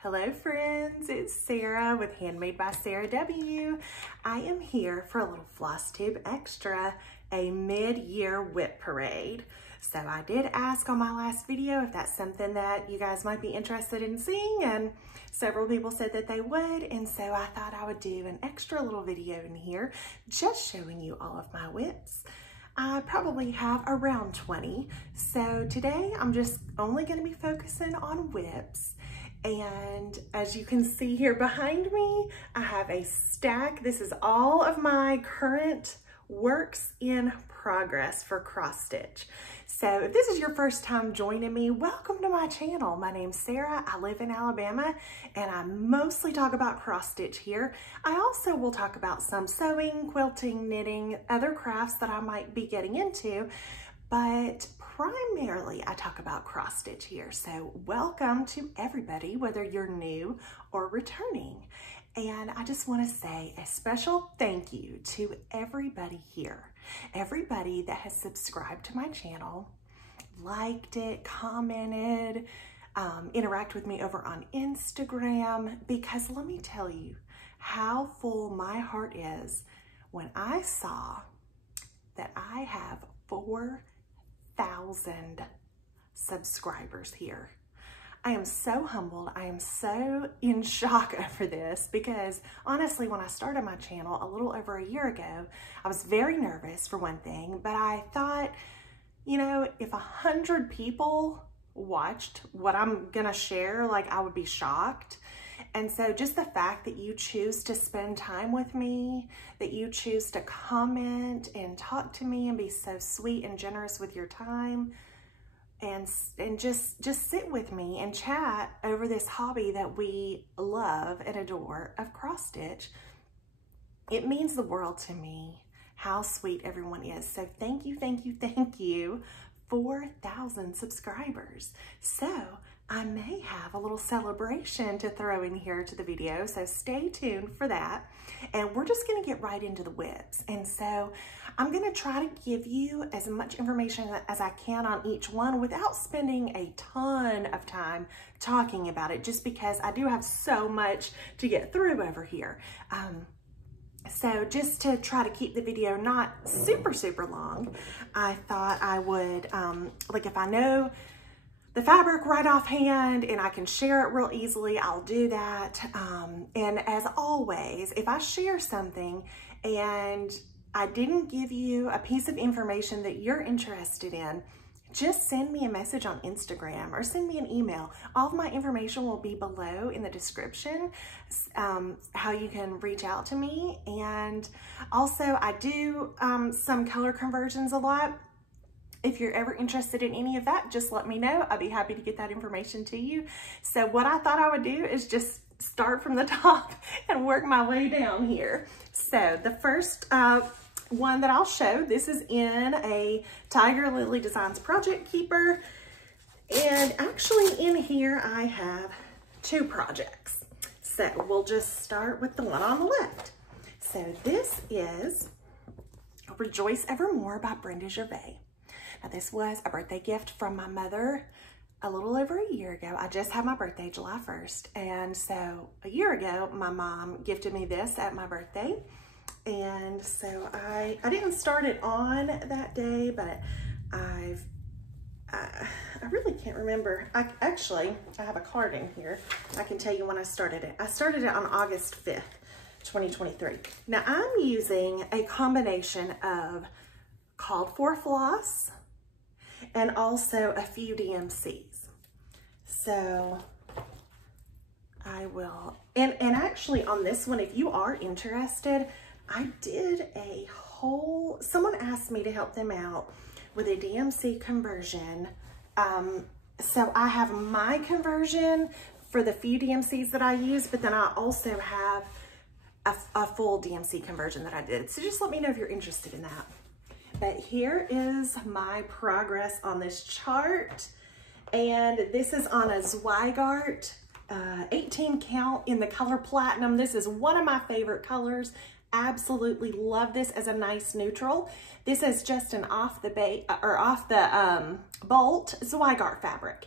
Hello friends, it's Sarah with Handmade by Sarah W. I am here for a little Flosstube Extra, a mid-year WIP parade. So I did ask on my last video if that's something that you guys might be interested in seeing, and several people said that they would, and so I thought I would do an extra little video in here just showing you all of my WIPs. I probably have around 20, so today I'm just only going to be focusing on WIPs. And as you can see here behind me, I have a stack. This is all of my current works in progress for cross stitch. So if this is your first time joining me, welcome to my channel. My name's Sarah. I live in Alabama and I mostly talk about cross stitch here. I also will talk about some sewing, quilting, knitting, other crafts that I might be getting into, but primarily I talk about cross stitch here. So welcome to everybody, whether you're new or returning. And I just want to say a special thank you to everybody here, everybody that has subscribed to my channel, liked it, commented, interact with me over on Instagram, because let me tell you how full my heart is when I saw that I have 4,000 subscribers here. I am so humbled. I am so in shock over this because honestly, when I started my channel a little over a year ago, I was very nervous for one thing, but I thought, you know, if 100 people watched what I'm gonna share, like I would be shocked. And so just the fact that you choose to spend time with me, that you choose to comment and talk to me and be so sweet and generous with your time, and just sit with me and chat over this hobby that we love and adore of cross stitch, it means the world to me how sweet everyone is. So thank you, thank you, thank you. 4,000 subscribers. So I may have a little celebration to throw in here to the video, so stay tuned for that. And we're just gonna get right into the WIPs. And so I'm gonna try to give you as much information as I can on each one without spending a ton of time talking about it, just because I do have so much to get through over here. So just to try to keep the video not super long, I thought I would, like if I know the fabric right offhand and I can share it real easily, I'll do that. And as always, if I share something and I didn't give you a piece of information that you're interested in, just send me a message on Instagram or send me an email. All of my information will be below in the description, how you can reach out to me. And also I do some color conversions a lot. If you're ever interested in any of that, just let me know. I'd be happy to get that information to you. So what I thought I would do is just start from the top and work my way down here. So the first one that I'll show, this is in a Tiger Lily Designs Project Keeper. And actually in here I have two projects. So we'll just start with the one on the left. So this is Rejoice Evermore by Brenda Gervais. Now this was a birthday gift from my mother a little over a year ago. I just had my birthday July 1st. And so a year ago, my mom gifted me this at my birthday. And so I didn't start it on that day, but I really can't remember. I have a card in here. I can tell you when I started it. I started it on August 5th, 2023. Now I'm using a combination of called for floss and also a few DMCs. So I will, and actually on this one, if you are interested, I did a whole, someone asked me to help them out with a DMC conversion. So I have my conversion for the few DMCs that I use, but then I also have a full DMC conversion that I did. So just let me know if you're interested in that. But here is my progress on this chart. And this is on a Zweigart 18 count in the color Platinum. This is one of my favorite colors. Absolutely love this as a nice neutral. This is just an off the bolt Zweigart fabric.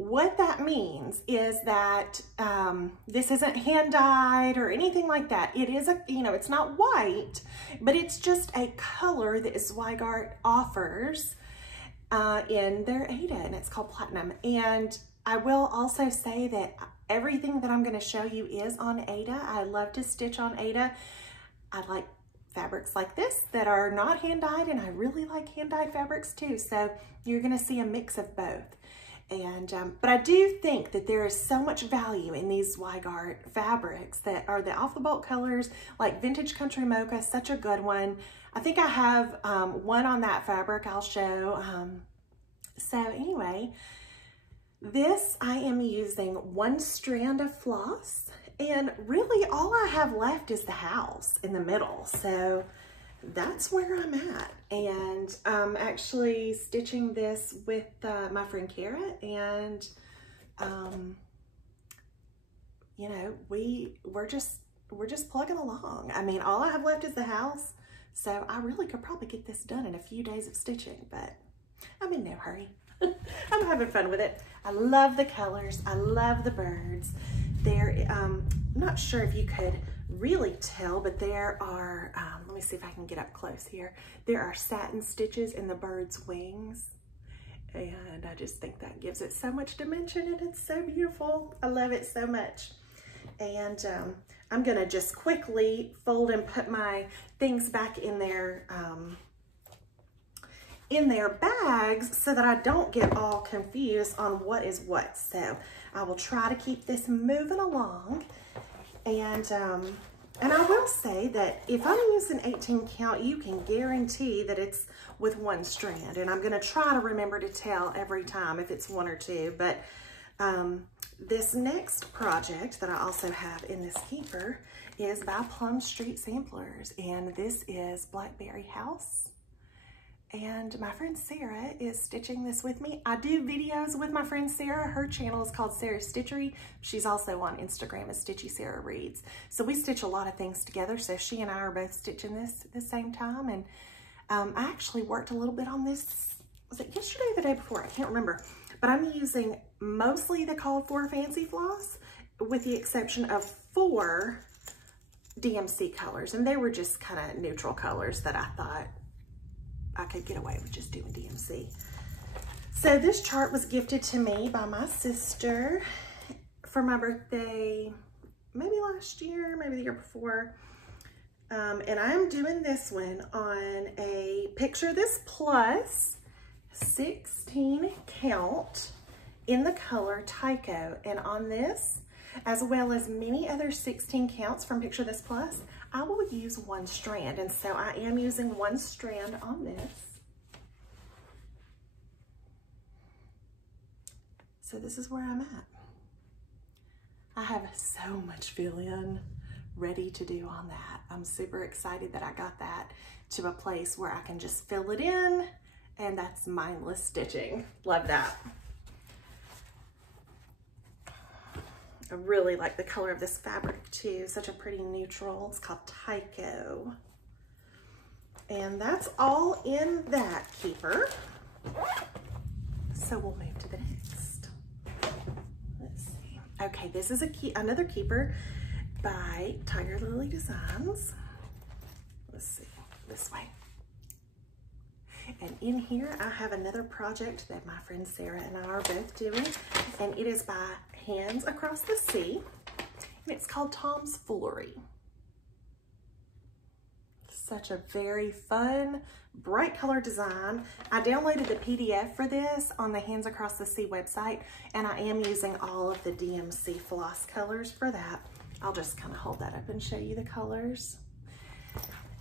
what that means is that this isn't hand dyed or anything like that. It is a, you know, it's not white, but it's just a color that Zweigart offers in their Aida, and it's called Platinum. And I will also say that everything that I'm going to show you is on Aida. I love to stitch on Aida. I like fabrics like this that are not hand dyed, and I really like hand dyed fabrics too. So you're going to see a mix of both. And but I do think that there is so much value in these Zweigart fabrics that are the off the bolt colors, like Vintage Country Mocha, such a good one. I think I have one on that fabric I'll show. So anyway, this I am using 1 strand of floss, and really all I have left is the house in the middle. So that's where I'm at. And I'm actually stitching this with my friend Kara, and you know, we're just plugging along. I mean, all I have left is the house, so I really could probably get this done in a few days of stitching, but I'm in no hurry. I'm having fun with it. I love the colors. I love the birds. They're, I'm not sure if you could really tell, but there are, let me see if I can get up close here. There are satin stitches in the bird's wings, and I just think that gives it so much dimension, and it's so beautiful. I love it so much. And I'm gonna just quickly fold and put my things back in their bags so that I don't get all confused on what is what. So I will try to keep this moving along. And I will say that if I'm using 18 count, you can guarantee that it's with 1 strand. And I'm gonna try to remember to tell every time if it's 1 or 2. But this next project that I also have in this keeper is by Plum Street Samplers. And this is Blackberry House. And my friend Sarah is stitching this with me. I do videos with my friend Sarah. Her channel is called Sarah's Stitchery. She's also on Instagram as Stitchy Sarah Reads. So we stitch a lot of things together. So she and I are both stitching this at the same time. And I actually worked a little bit on this, was it yesterday or the day before? I can't remember. But I'm using mostly the called for fancy floss, with the exception of 4 DMC colors. And they were just kind of neutral colors that I thought I could get away with just doing DMC. So this chart was gifted to me by my sister for my birthday, maybe last year, maybe the year before. And I am doing this one on a Picture This Plus 16 count in the color Tycho. And on this, as well as many other 16 counts from Picture This Plus, I will use 1 strand. And so I am using 1 strand on this. So this is where I'm at. I have so much fill-in ready to do on that. I'm super excited that I got that to a place where I can just fill it in, and that's mindless stitching. Love that. I really like the color of this fabric too. Such a pretty neutral. It's called Tycho. And that's all in that keeper. So we'll move to the next. Let's see. Okay, this is another keeper by Tiger Lily Designs. Let's see, this way. And in here, I have another project that my friend Sarah and I are both doing, and it is by Hands Across the Sea, and it's called Tom's Foolery. Such a very fun, bright color design. I downloaded the PDF for this on the Hands Across the Sea website, and I am using all of the DMC floss colors for that. I'll just kind of hold that up and show you the colors.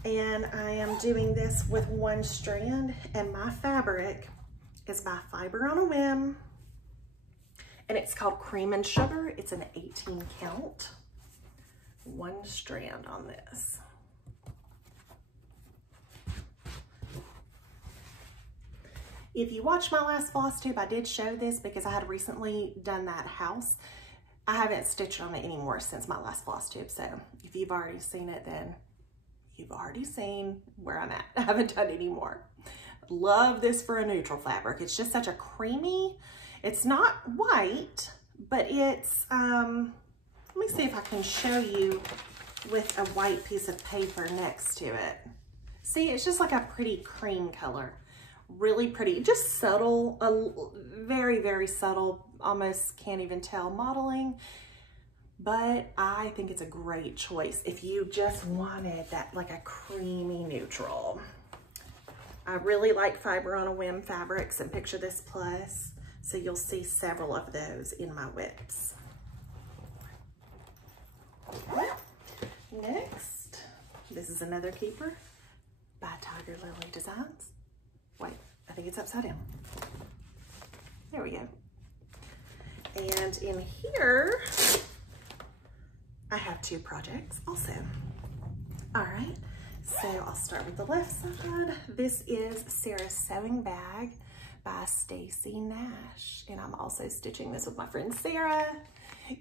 And I am doing this with 1 strand, and my fabric is by Fiber on a Whim, and it's called Cream and Sugar. It's an 18 count, 1 strand on this. If you watched my last Flosstube, I did show this because I had recently done that house. I haven't stitched on it anymore since my last Flosstube, so if you've already seen it, then you've already seen where I'm at. I haven't done any more. Love this for a neutral fabric. It's just such a creamy It's not white, but it's, let me see if I can show you with a white piece of paper next to it. See, it's just like a pretty cream color. Really pretty, just subtle, very, very subtle, almost can't even tell modeling. But I think it's a great choice if you just wanted that like a creamy neutral. I really like Fiber on a Whim fabrics and Picture This Plus, so you'll see several of those in my WIPs. Next, this is another keeper by Tiger Lily Designs. Wait, I think it's upside down. There we go. And in here, I have two projects also. All right, so I'll start with the left side. This is Sarah's Sewing Bag by Stacy Nash. And I'm also stitching this with my friend Sarah.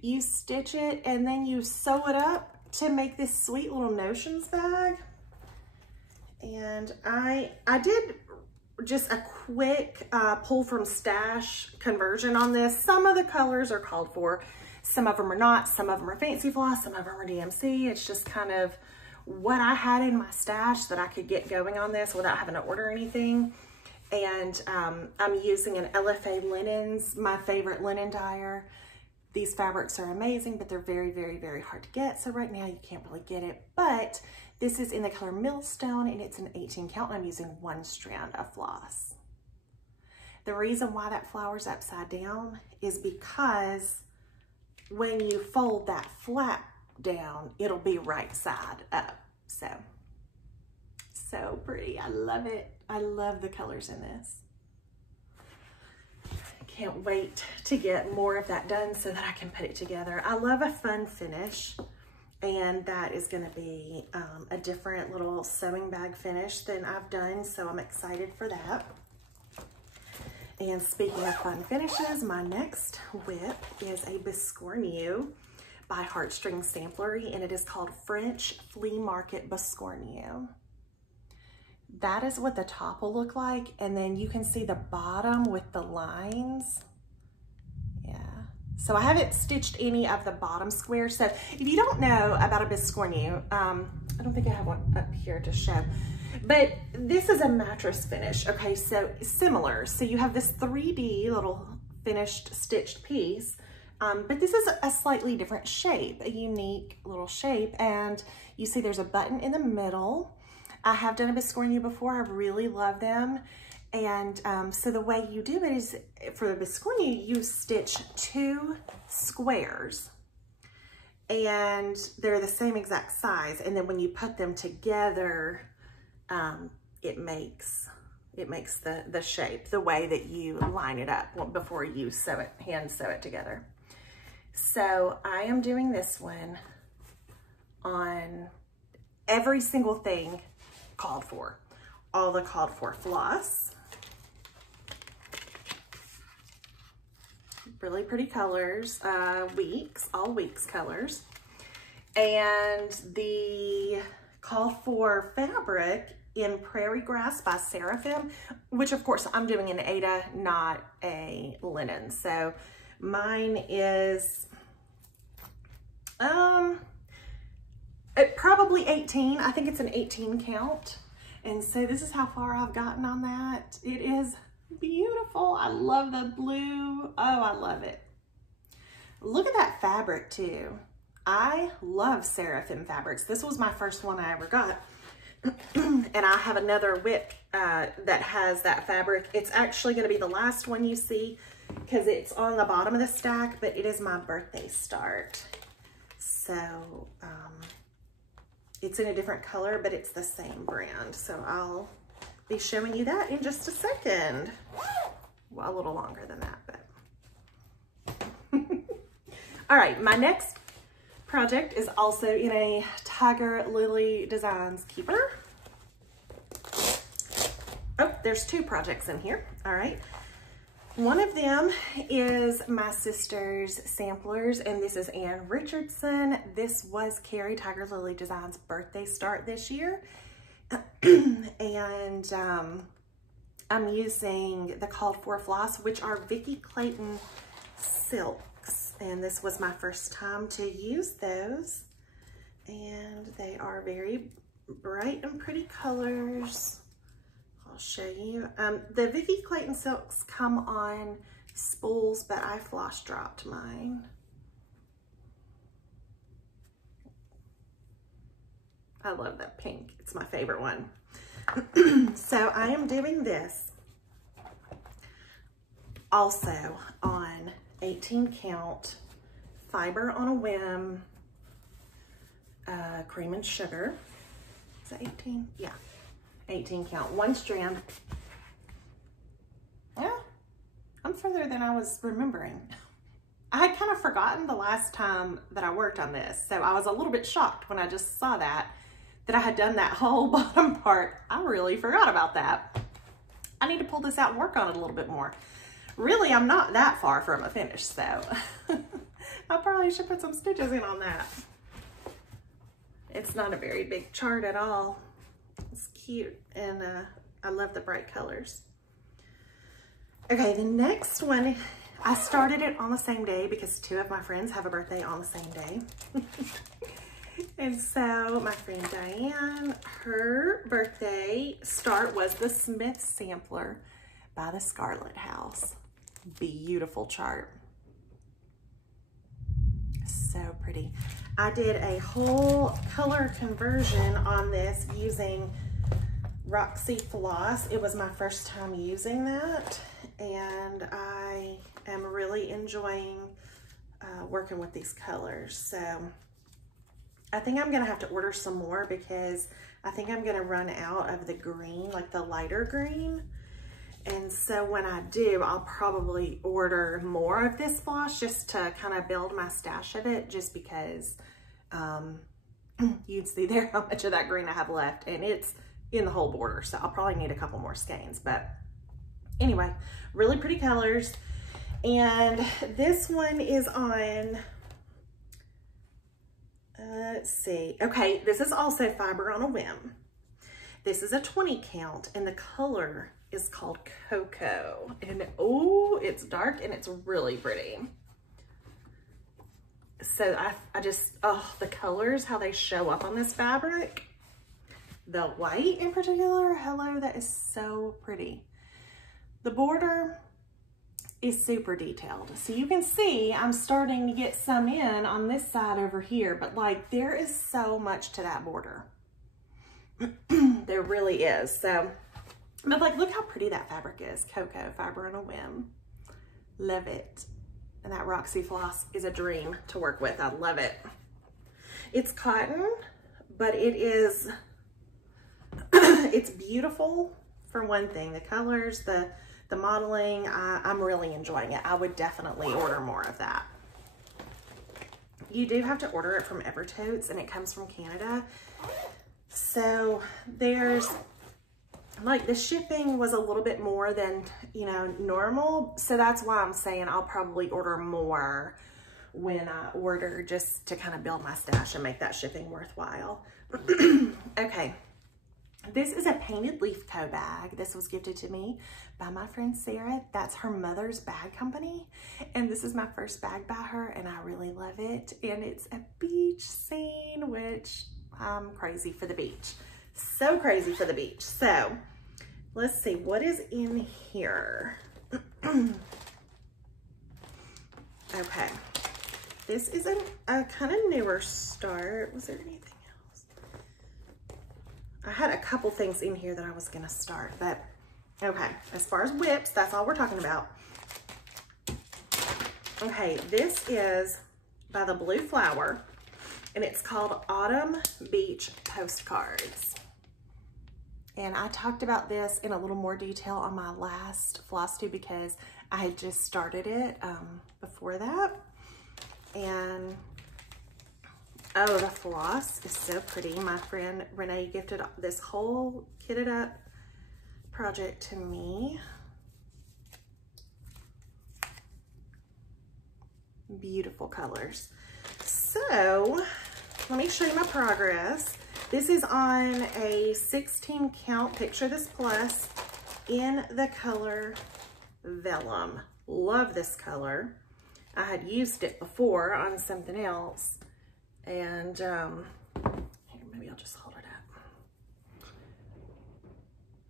You stitch it and then you sew it up to make this sweet little notions bag. And I did just a quick pull from stash conversion on this. Some of the colors are called for, some of them are not, some of them are fancy floss, some of them are DMC. It's just kind of what I had in my stash that I could get going on this without having to order anything. And I'm using an LFA Linens, my favorite linen dyer. These fabrics are amazing, but they're very, very, very hard to get. So right now you can't really get it, but this is in the color Millstone and it's an 18 count and I'm using 1 strand of floss. The reason why that flower's upside down is because when you fold that flap down, it'll be right side up. So pretty, I love it. I love the colors in this. Can't wait to get more of that done so that I can put it together. I love a fun finish, and that is gonna be a different little sewing bag finish than I've done, so I'm excited for that. And speaking of fun finishes, my next WIP is a Biscornu by Heartstring Samplery, and it is called French Flea Market Biscornu. That is what the top will look like, and then you can see the bottom with the lines. Yeah, so I haven't stitched any of the bottom squares. So if you don't know about a Biscornu, I don't think I have one up here to show, but this is a mattress finish. Okay, so similar. So you have this 3D little finished stitched piece, but this is a slightly different shape, a unique little shape. And you see there's a button in the middle. I have done a Biscornu before. I really love them. And so the way you do it is, for the Biscornu, you stitch 2 squares and they're the same exact size. And then when you put them together, it makes the shape, the way that you line it up before you sew it, hand sew it together. So I am doing this one on every single thing called for, all the called for floss, really pretty colors, weeks, all weeks colors, and the call for fabric in Prairie Grass by Seraphim, which of course I'm doing an Aida, not a linen. So mine is probably 18. I think it's an 18 count. And so this is how far I've gotten on that. It is beautiful. I love the blue. Oh, I love it. Look at that fabric too. I love Seraphim fabrics. This was my first one I ever got. And I have another WIP that has that fabric. It's actually going to be the last one you see because it's on the bottom of the stack, but it is my birthday start. So it's in a different color, but it's the same brand. So I'll be showing you that in just a second. Well, a little longer than that, but. All right, my next project is also in a Tiger Lily Designs keeper. Oh, there's 2 projects in here. All right. One of them is my sister's samplers, and this is Ann Richardson. This was Carrie Tiger Lily Designs' birthday start this year. And I'm using the Called For Floss, which are Vicki Clayton silks. And this was my first time to use those. And they are very bright and pretty colors. I'll show you. The Vicki Clayton silks come on spools, but I floss dropped mine. I love that pink. It's my favorite one. So I am doing this also on 18 count fiber on a whim, cream and sugar. Is that 18? Yeah, 18 count, 1 strand. Yeah, I'm further than I was remembering. I had kind of forgotten the last time that I worked on this, so I was a little bit shocked when I just saw that I had done that whole bottom part. I really forgot about that. I need to pull this out and work on it a little bit more. Really, I'm not that far from a finish, so I probably should put some stitches in on that. It's not a very big chart at all. It's cute, and I love the bright colors. Okay, the next one, I started it on the same day because 2 of my friends have a birthday on the same day. And so my friend Diane, her birthday start was the Smith Sampler by the Scarlet House. Beautiful chart. So pretty. I did a whole color conversion on this using Roxy Floss. It was my first time using that, and I am really enjoying working with these colors. So I think I'm gonna have to order some more because I think I'm gonna run out of the green, like the lighter green. And so when I do, I'll probably order more of this floss just to kind of build my stash of it, just because you'd see there how much of that green I have left, and it's in the whole border. So I'll probably need a couple more skeins, but anyway, really pretty colors. And this one is on, let's see. Okay, this is also fiber on a whim. This is a 20 count, and the color is called Cocoa. And oh, it's dark and it's really pretty. So I just, oh, the colors, how they show up on this fabric. The white in particular, hello, that is so pretty. The border is super detailed. So you can see I'm starting to get some in on this side over here, but like there is so much to that border. There really is. So, but like, look how pretty that fabric is. Cocoa, fiber on a whim. Love it. And that Roxy Floss is a dream to work with. I love it. It's cotton, but it is, it's beautiful for one thing. The colors, the modeling, I'm really enjoying it. I would definitely order more of that. You do have to order it from Evertotes, and it comes from Canada. So there's, like, the shipping was a little bit more than, you know, normal. So that's why I'm saying I'll probably order more when I order, just to kind of build my stash and make that shipping worthwhile. Okay. This is a Painted Leaf Co. bag. This was gifted to me by my friend Sarah. That's her mother's bag company. And this is my first bag by her, and I really love it. And it's a beach scene, which I'm crazy for the beach. So crazy for the beach. So let's see what is in here. Okay. This is a kind of newer start. Was there anything else? I had a couple things in here that I was gonna start, but okay. As far as WIPs, that's all we're talking about. Okay, this is by the Blue Flower, and it's called Autumn Beach Postcards. And I talked about this in a little more detail on my last Flosstube because I had just started it before that. And oh, the floss is so pretty. My friend Renee gifted this whole kitted up project to me. Beautiful colors. So let me show you my progress. This is on a 16 count, picture this plus, in the color Vellum. Love this color. I had used it before on something else, and here, maybe I'll just hold it up.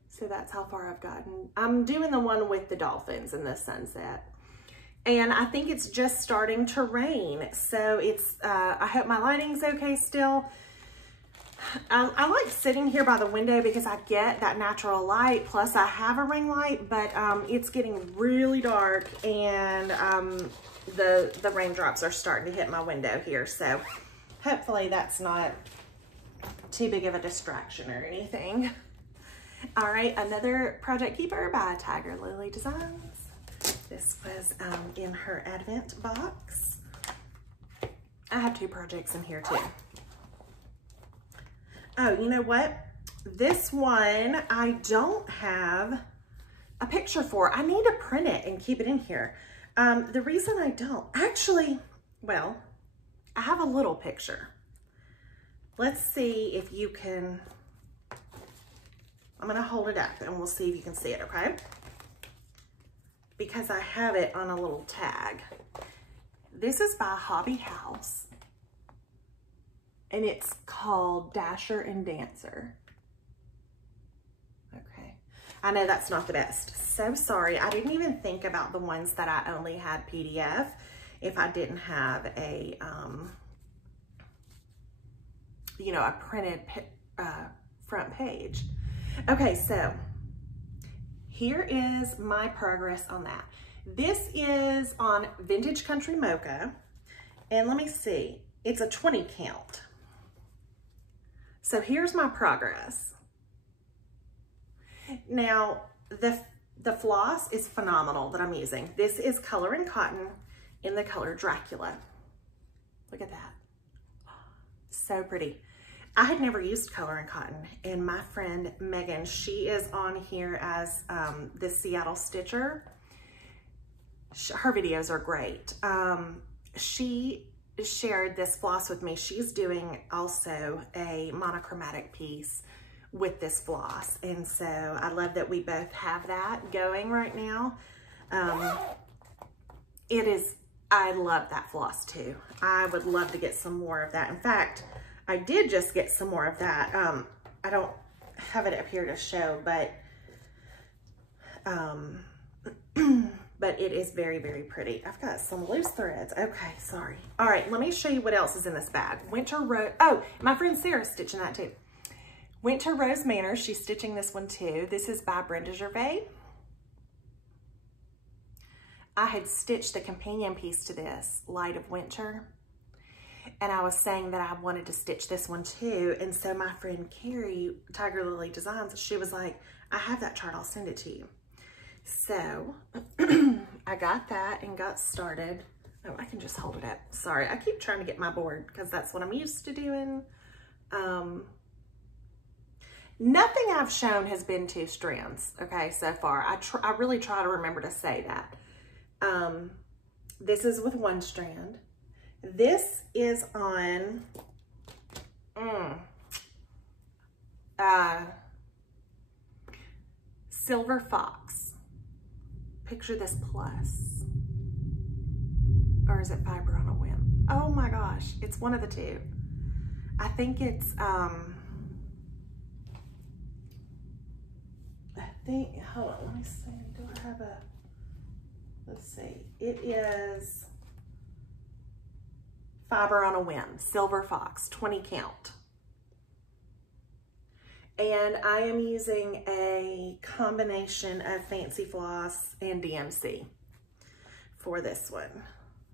So that's how far I've gotten. I'm doing the one with the dolphins and the sunset, and I think it's just starting to rain, so it's I hope my lighting's okay still. I like sitting here by the window because I get that natural light, plus I have a ring light, but it's getting really dark, and the raindrops are starting to hit my window here, so hopefully that's not too big of a distraction or anything. All right, another Project Keeper by Tiger Lily Designs. This was in her Advent box. I have 2 projects in here too. Oh, you know what? This one I don't have a picture for. I need to print it and keep it in here. The reason I don't, actually, well, I have a little picture. Let's see if you can, I'm gonna hold it up and we'll see if you can see it, okay? Because I have it on a little tag. This is by Hobby House, and it's called Dasher and Dancer. Okay, I know that's not the best. So sorry, I didn't even think about the ones that I only had PDF if I didn't have a, you know, a printed front page. Okay, so here is my progress on that. This is on Vintage Country Mocha, and let me see, it's a 20 count. So here's my progress. Now, the floss is phenomenal that I'm using. This is Color and Cotton in the color Dracula. Look at that. So pretty. I had never used Color and Cotton, and my friend Megan, she is on here as the Seattle Stitcher. Her videos are great. She shared this floss with me. She's doing also a monochromatic piece with this floss, and so I love that we both have that going right now. I love that floss too. I would love to get some more of that. In fact, I did just get some more of that. I don't have it up here to show, but but it is very, very pretty. I've got some loose threads. Okay, sorry. All right, let me show you what else is in this bag. Winter Rose, oh, my friend Sarah's stitching that too. Winter Rose Manor, she's stitching this one too. This is by Brenda Gervais. I had stitched the companion piece to this, Light of Winter, and I was saying that I wanted to stitch this one too, and so my friend Carrie, Tiger Lily Designs, she was like, I have that chart, I'll send it to you. So I got that and got started. Oh, I can just hold it up. Sorry, I keep trying to get my board because that's what I'm used to doing. Nothing I've shown has been 2 strands, okay, so far. I really try to remember to say that. This is with 1 strand. This is on Silver Fox. Picture This Plus. Or is it Fiber on a Whim? Oh my gosh, it's one of the 2. I think it's, hold on, let me see, do I have a, let's see, it is Fiber on a Whim, Silver Fox, 20 count. And I am using a combination of Fancy Floss and DMC for this one.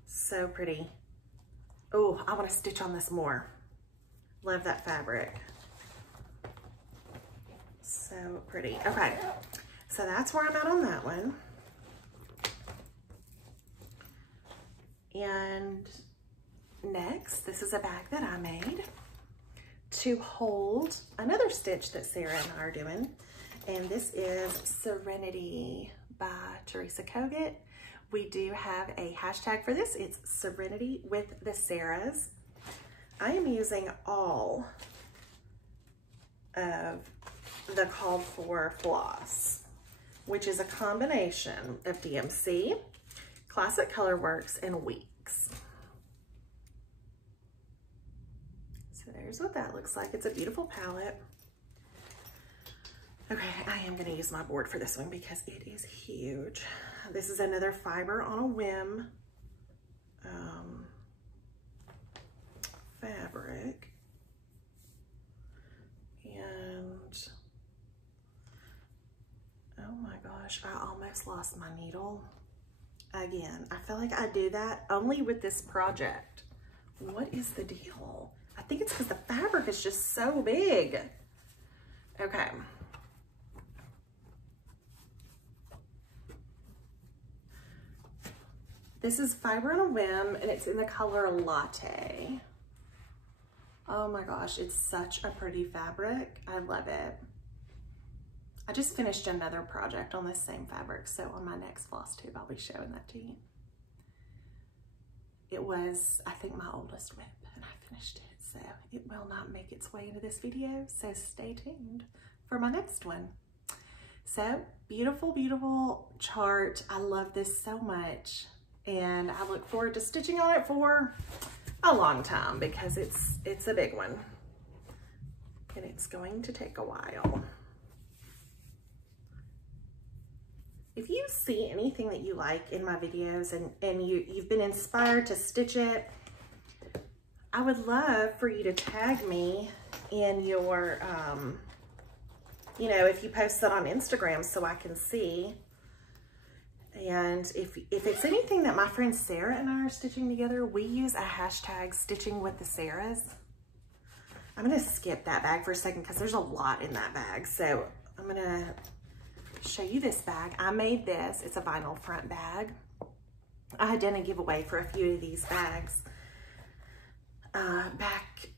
So pretty. Oh, I want to stitch on this more. Love that fabric. So pretty. Okay, so that's where I'm at on that one. And next, this is a bag that I made to hold another stitch that Sarah and I are doing. And this is Serenity by Teresa Kogut. We do have a hashtag for this. It's Serenity with the Sarahs. I am using all of the called for floss. which is a combination of DMC, Classic Colorworks, and Weeks. So there's what that looks like. It's a beautiful palette. Okay, I am going to use my board for this one because it is huge. This is another Fiber on a Whim fabric. And oh my gosh, I almost lost my needle again. I feel like I do that only with this project. What is the deal? I think it's because the fabric is just so big. Okay. This is Fiber on a Whim, and it's in the color Latte. Oh my gosh, it's such a pretty fabric. I love it. I just finished another project on this same fabric, so on my next Flosstube, I'll be showing that to you. It was, I think, my oldest WIP, and I finished it, so it will not make its way into this video, so stay tuned for my next one. So, beautiful, beautiful chart. I love this so much. And I look forward to stitching on it for a long time because it's a big one. And it's going to take a while. If you see anything that you like in my videos and you've been inspired to stitch it, I would love for you to tag me in your, you know, if you post that on Instagram so I can see. And if it's anything that my friend Sarah and I are stitching together, we use a hashtag stitching with the Sarahs. I'm going to skip that bag for a second because there's a lot in that bag. So I'm going to show you this bag. I made this. It's a vinyl front bag. I had done a giveaway for a few of these bags back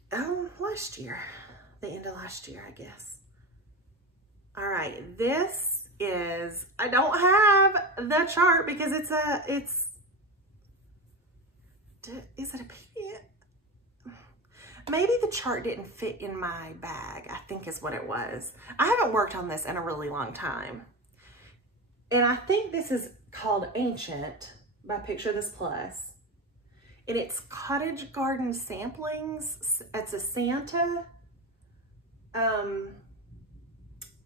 last year, the end of last year, I guess. All right, this is, I don't have the chart because is it a PDF? Maybe the chart didn't fit in my bag, I think is what it was. I haven't worked on this in a really long time. And I think this is called Ancient by Picture This Plus. And it's Cottage Garden Samplings. It's a Santa.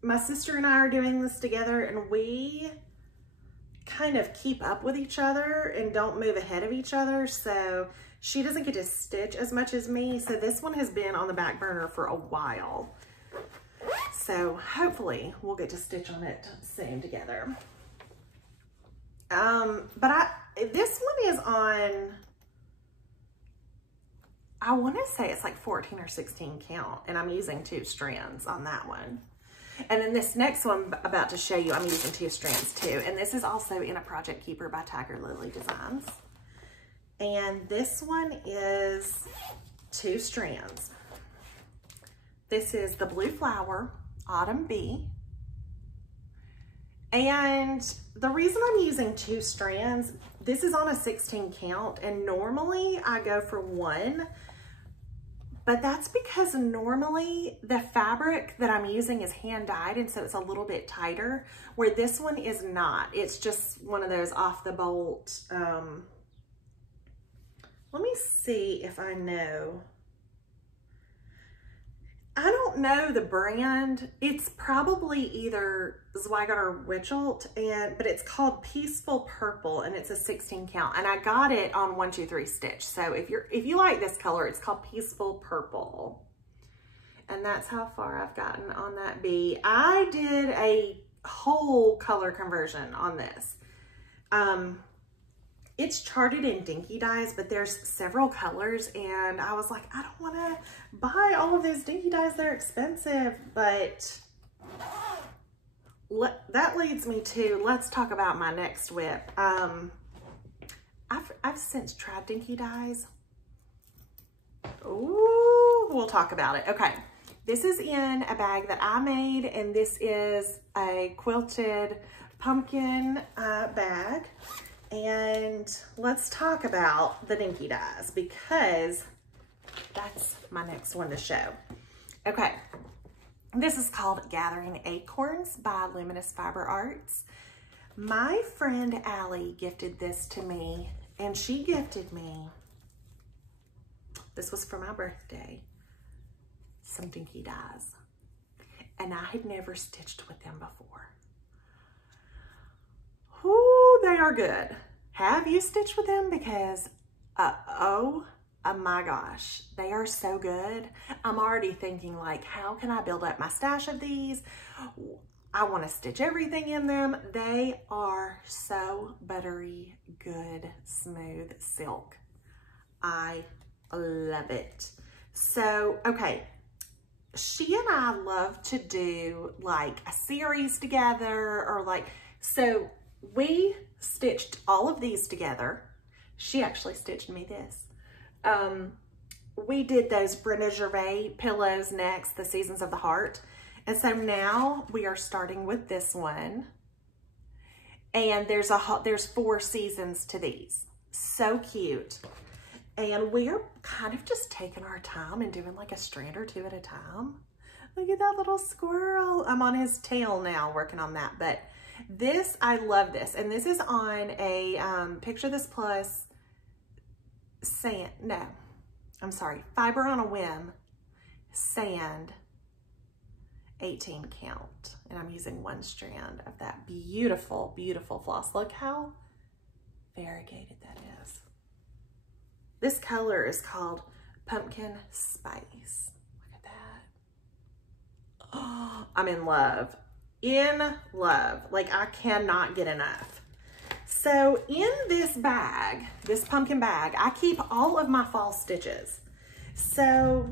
My sister and I are doing this together, and we kind of keep up with each other and don't move ahead of each other. So she doesn't get to stitch as much as me. So this one has been on the back burner for a while. So hopefully we'll get to stitch on it soon together. But this one is on, I want to say it's like 14 or 16 count, and I'm using 2 strands on that one. And then this next one I'm about to show you, I'm using 2 strands too. And this is also in a Project Keeper by Tiger Lily Designs. And this one is 2 strands. This is the Blue Flower Autumn Bee. And the reason I'm using 2 strands, this is on a 16 count, and normally I go for 1. But that's because normally the fabric that I'm using is hand dyed, and so it's a little bit tighter, where this one is not. It's just one of those off the bolt. Let me see if I know. I don't know the brand. It's probably either Zweigart or Wichelt, but it's called Peaceful Purple, and it's a 16 count. And I got it on 1, 2, 3 stitch. So if you like this color, it's called Peaceful Purple. And that's how far I've gotten on that bee. I did a whole color conversion on this. It's charted in dinky dyes, but there's several colors, and I was like, I don't want to buy all of those dinky dyes. They're expensive, but that leads me to, let's talk about my next WIP. I've since tried dinky dyes. Ooh, we'll talk about it. Okay, this is in a bag that I made, and this is a quilted pumpkin bag. And let's talk about the dinky dyes because that's my next one to show. Okay, This is called Gathering Acorns by Luminous Fiber Arts. My friend Allie gifted this to me, and she gifted me, this was for my birthday, some dinky dies. And I had never stitched with them before. Ooh, they are good. Have you stitched with them? Because, oh my gosh, they are so good. I'm already thinking like, how can I build up my stash of these? I want to stitch everything in them. They are so buttery, good, smooth silk. I love it. So, okay. She and I love to do like a series together, or like, so we stitched all of these together. She actually stitched me this. We did those Brenda Gervais pillows next, the Seasons of the Heart. And so now we are starting with this one. And there's 4 seasons to these. So cute. And we're kind of just taking our time and doing like a strand or 2 at a time. Look at that little squirrel. I'm on his tail now working on that. But this, I love this. And this is on a Picture This Plus Fiber on a Whim sand 18 count. And I'm using 1 strand of that beautiful, beautiful floss. Look how variegated that is. This color is called Pumpkin Spice. Look at that. Oh, I'm in love. In love. Like, I cannot get enough. So in this bag, this pumpkin bag, I keep all of my fall stitches. So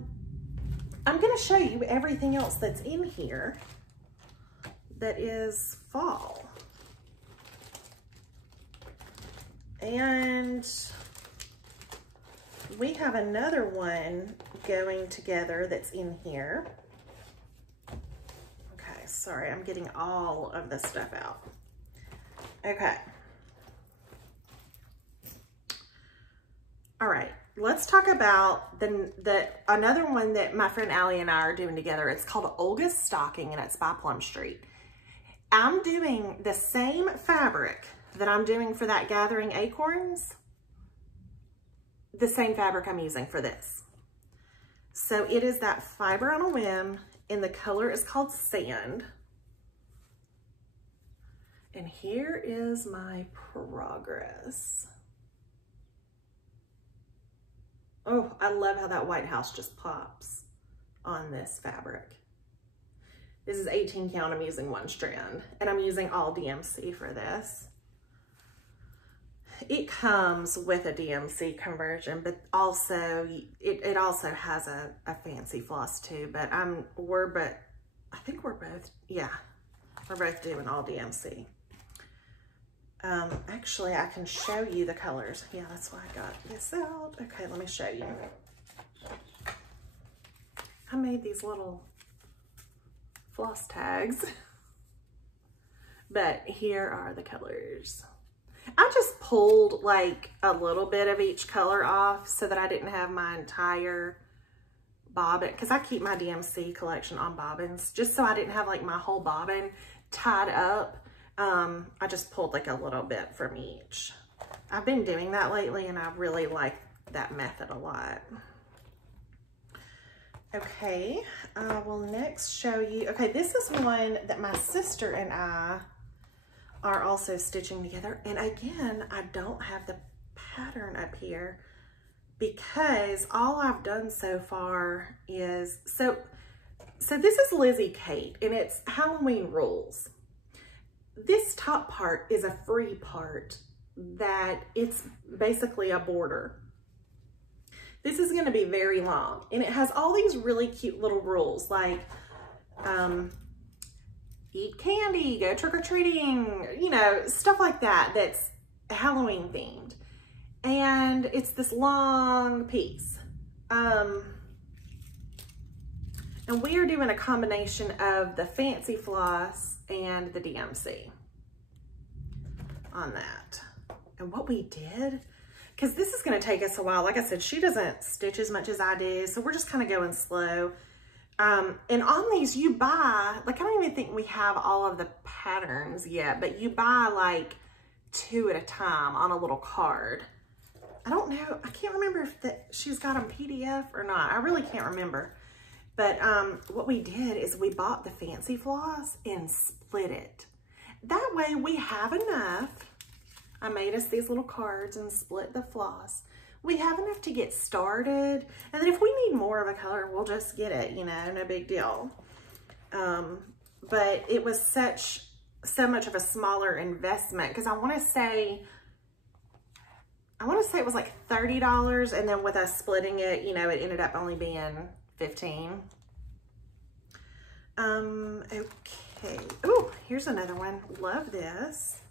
I'm going to show you everything else that's in here that is fall. And we have another one going together that's in here. Okay, sorry, I'm getting all of this stuff out. Okay. All right, let's talk about another one that my friend Allie and I are doing together. It's called Olga's Stocking, and it's by Plum Street. I'm doing the same fabric that I'm doing for that Gathering Acorns, the same fabric I'm using for this. So it is that Fiber on a Whim, and the color is called Sand. And here is my progress. Oh, I love how that White House just pops on this fabric. This is 18 count, I'm using 1 strand, and I'm using all DMC for this. It comes with a DMC conversion, but also, it also has a fancy floss too, but I think we're both doing all DMC. Actually, I can show you the colors. Yeah, that's why I got this out. Okay, let me show you. I made these little floss tags, but here are the colors. I just pulled like a little bit of each color off so that I didn't have my entire bobbin, because I keep my DMC collection on bobbins, just so I didn't have like my whole bobbin tied up. I just pulled like a little bit from each. I've been doing that lately, and I really like that method a lot. Okay, I will next show you, okay, this is one that my sister and I are also stitching together. And again, I don't have the pattern up here because all I've done so far is, so this is Lizzie Kate, and it's Halloween Rules. This top part is a free part that it's basically a border. This is going to be very long, and it has all these really cute little rules like eat candy, go trick-or-treating, you know, stuff like that that's Halloween themed. And it's this long piece. And we are doing a combination of the fancy floss and the DMC on that. And what we did, because this is going to take us a while. Like I said, she doesn't stitch as much as I do, so we're just kind of going slow. And on these you buy, like I don't even think we have all of the patterns yet, but you buy like 2 at a time on a little card. I don't know, I can't remember if she's got them PDF or not. I really can't remember. But what we did is we bought the fancy floss and split it. That way we have enough. I made us these little cards and split the floss. We have enough to get started. And then if we need more of a color, we'll just get it, you know, no big deal. But it was so much of a smaller investment because I want to say it was like $30, and then with us splitting it, you know, it ended up only being $15. Okay. Oh, here's another one. Love this.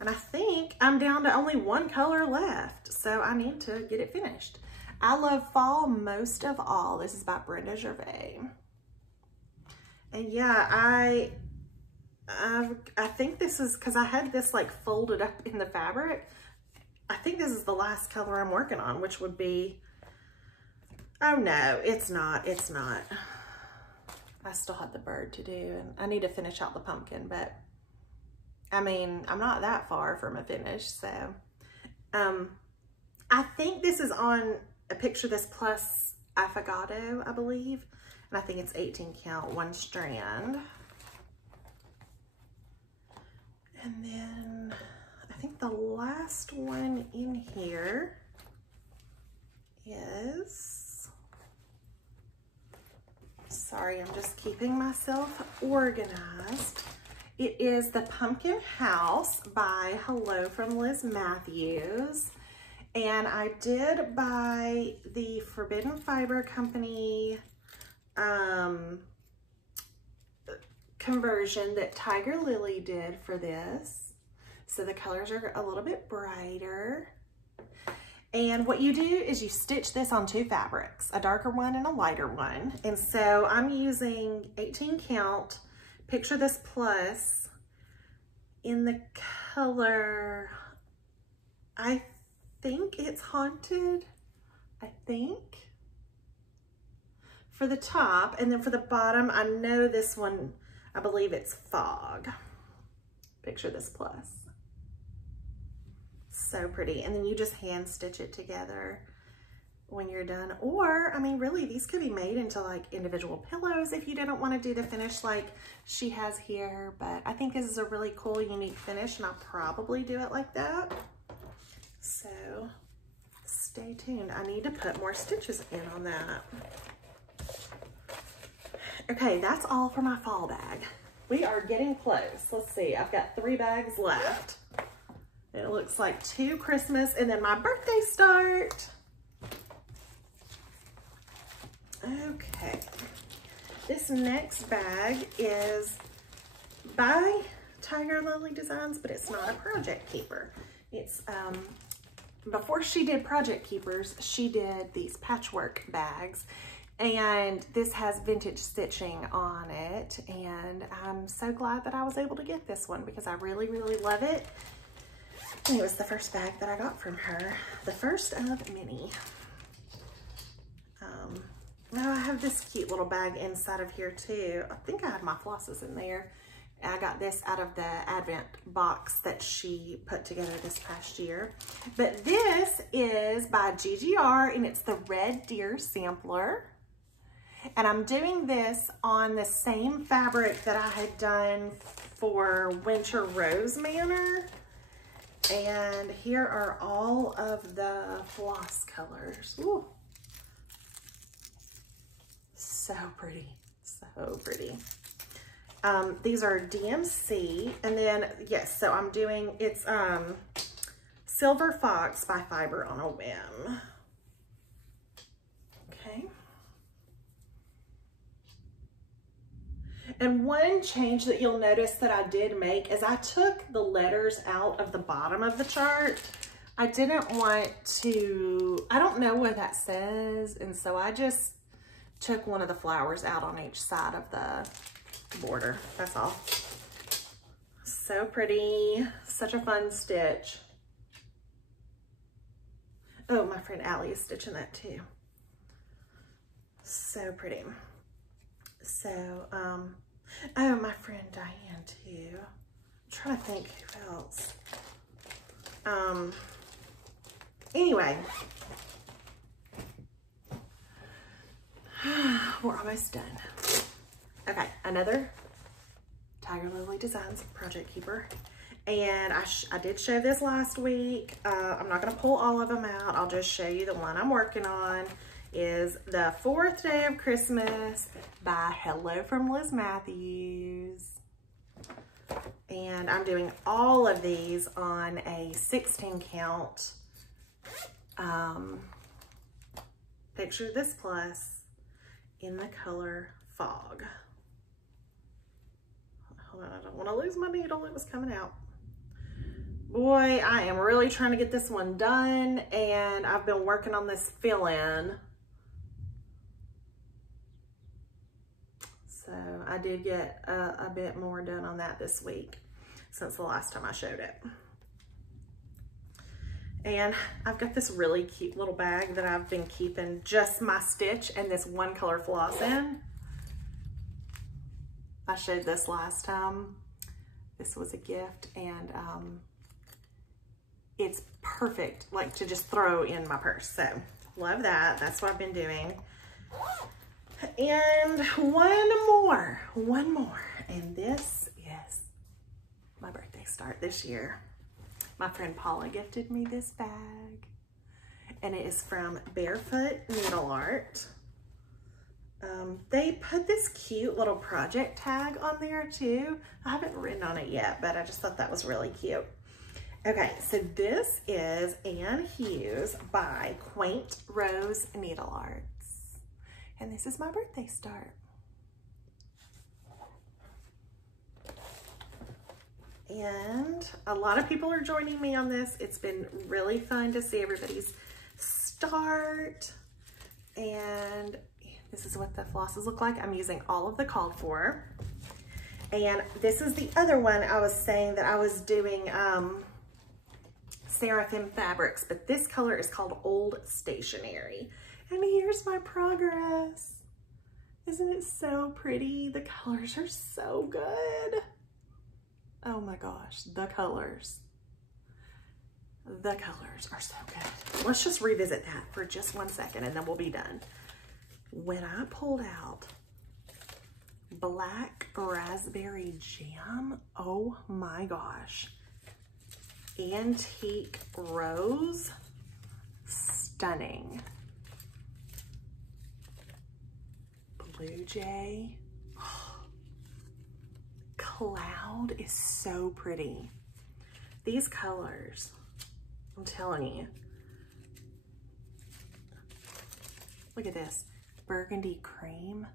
And I think I'm down to only 1 color left, so I need to get it finished. I love fall most of all. This is by Brenda Gervais. And yeah, I think this is, because I had this like folded up in the fabric. I think this is the last color I'm working on, which would be, oh no, it's not. I still have the bird to do, and I need to finish out the pumpkin, but I mean, I'm not that far from a finish, so. I think this is on a Picture This Plus Affogato, I believe, and I think it's 18 count, 1 strand. And then I think the last one in here is, sorry, I'm just keeping myself organized. It is the Pumpkin House by Hello from Liz Matthews. And I did buy the Forbidden Fiber Company conversion that Tiger Lily did for this. So the colors are a little bit brighter. And what you do is you stitch this on 2 fabrics, a darker one and a lighter one. And so I'm using 18 count Picture This Plus in the color, I think it's Haunted, I think, for the top. And then for the bottom, I know this one, I believe it's Fog. Picture This Plus. So pretty. And then you just hand stitch it together when you're done. Or, I mean, really, these could be made into like individual pillows if you didn't want to do the finish like she has here. But I think this is a really cool, unique finish, and I'll probably do it like that. So stay tuned. I need to put more stitches in on that. Okay, that's all for my fall bag. We are getting close. Let's see, I've got 3 bags left. It looks like 2 Christmas and then my birthday start. Okay, this next bag is by Tiger Lily Designs, but it's not a project keeper. It's, before she did project keepers, she did these patchwork bags, and this has vintage stitching on it, and I'm so glad that I was able to get this one because I really, really love it. And it was the first bag that I got from her, the first of many. Now I have this cute little bag inside of here too. I think I had my flosses in there. I got this out of the Advent box that she put together this past year. But this is by GGR, and it's the Red Deer Sampler. And I'm doing this on the same fabric that I had done for Winter Rose Manor. And here are all of the floss colors. Ooh. So pretty, so pretty. These are DMC, and then, yes, so I'm doing, it's Silver Fox by Fiber on a Whim. Okay. And one change that you'll notice that I did make is I took the letters out of the bottom of the chart. I didn't want to, I don't know what that says, and so I just took one of the flowers out on each side of the border. That's all. So pretty. Such a fun stitch. Oh, my friend Allie is stitching that too. So pretty. So, oh, my friend Diane too. I'm trying to think who else. Anyway, we're almost done. Okay, another Tiger Lily Designs Project Keeper. And I did show this last week. I'm not gonna pull all of them out. I'll just show you the one I'm working on. Is The Fourth Day of Christmas by Hello from Liz Matthews. And I'm doing all of these on a 16 count Picture This Plus in the color Fog. Hold on, I don't want to lose my needle. It was coming out. Boy, I am really trying to get this one done, and I've been working on this fill-in. So I did get a bit more done on that this week since the last time I showed it. And I've got this really cute little bag that I've been keeping just my stitch and this one color floss in. I showed this last time. This was a gift, and it's perfect, like to just throw in my purse. So love that. That's what I've been doing. And one more, and this is my birthday start this year. My friend Paula gifted me this bag, and it is from Barefoot Needle Art. They put this cute little project tag on there too. I haven't written on it yet, but I just thought that was really cute. Okay, so this is Anne Hughes by Quaint Rose Needle Arts. And this is my birthday start. And a lot of people are joining me on this. It's been really fun to see everybody's start. And this is what the flosses look like. I'm using all of the called for. And this is the other one I was saying that I was doing Seraphim fabrics, but this color is called Old Stationery. And here's my progress. Isn't it so pretty? The colors are so good. Oh my gosh, the colors. The colors are so good. Let's just revisit that for just 1 second and then we'll be done. When I pulled out Black Raspberry Jam, oh my gosh. Antique Rose, stunning. Blue Jay. Cloud is so pretty. These colors, I'm telling you. Look at this, burgundy cream.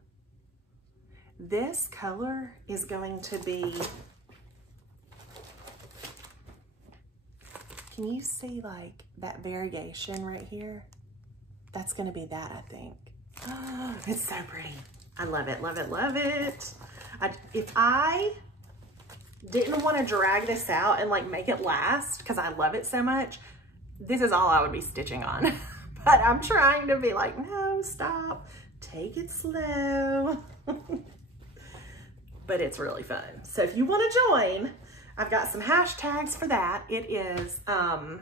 This color is going to be, can you see like that variation right here? That's gonna be that, I think. Oh, it's so pretty. I love it, love it, love it. If I didn't want to drag this out and like make it last because I love it so much, this is all I would be stitching on. But I'm trying to be like, no, stop, take it slow. But it's really fun. So if you want to join, I've got some hashtags for that. It is Anne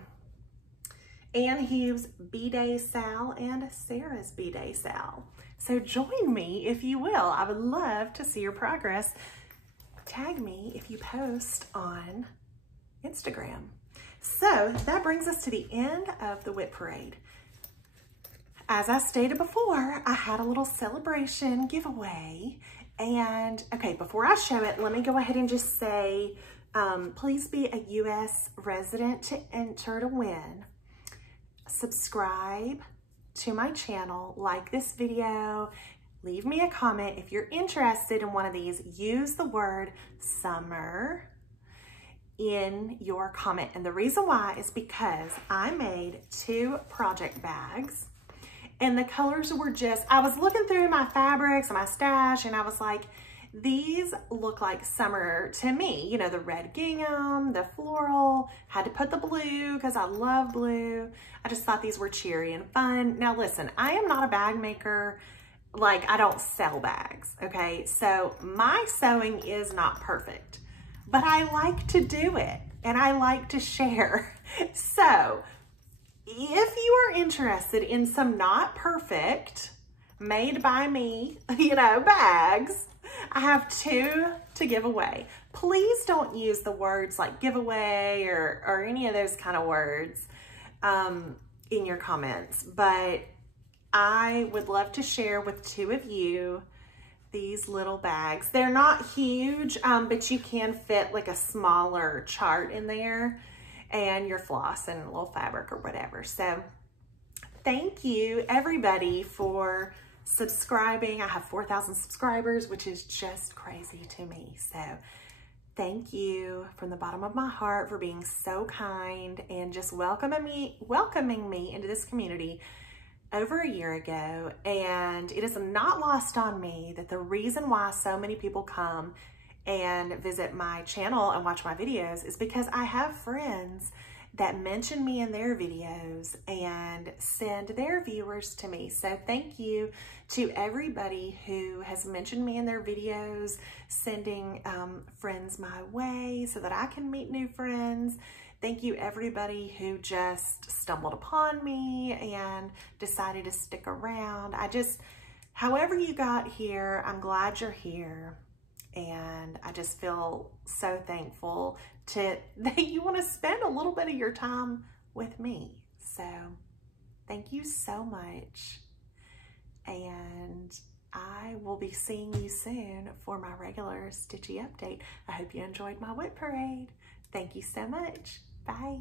Hughes B-Day Sal and Sarah's B-Day Sal. So join me if you will. I would love to see your progress. Tag me if you post on Instagram. So that brings us to the end of the WIP parade. As I stated before, I had a little celebration giveaway. And okay, before I show it, let me go ahead and just say, please be a US resident to enter to win. Subscribe to my channel, like this video, leave me a comment. If you're interested in one of these, use the word summer in your comment. And the reason why is because I made 2 project bags and the colors were just, I was looking through my fabrics and my stash and I was like, these look like summer to me. You know, the red gingham, the floral, had to put the blue because I love blue. I just thought these were cheery and fun. Now listen, I am not a bag maker. like I don't sell bags, okay? So my sewing is not perfect, but I like to do it and I like to share. So if you are interested in some not perfect, made by me, you know, bags, I have 2 to give away. Please don't use the words like giveaway or any of those kind of words in your comments, but I would love to share with 2 of you these little bags. They're not huge, but you can fit like a smaller chart in there and your floss and a little fabric or whatever. So thank you everybody for subscribing. I have 4,000 subscribers, which is just crazy to me. So thank you from the bottom of my heart for being so kind and just welcoming me into this community over a year ago. And it is not lost on me that the reason why so many people come and visit my channel and watch my videos is because I have friends that mention me in their videos and send their viewers to me. So thank you to everybody who has mentioned me in their videos, sending friends my way so that I can meet new friends. Thank you everybody who just stumbled upon me and decided to stick around. However you got here, I'm glad you're here. And I just feel so thankful that you want to spend a little bit of your time with me. So thank you so much. And I will be seeing you soon for my regular Stitchy update. I hope you enjoyed my WIP parade. Thank you so much. Bye.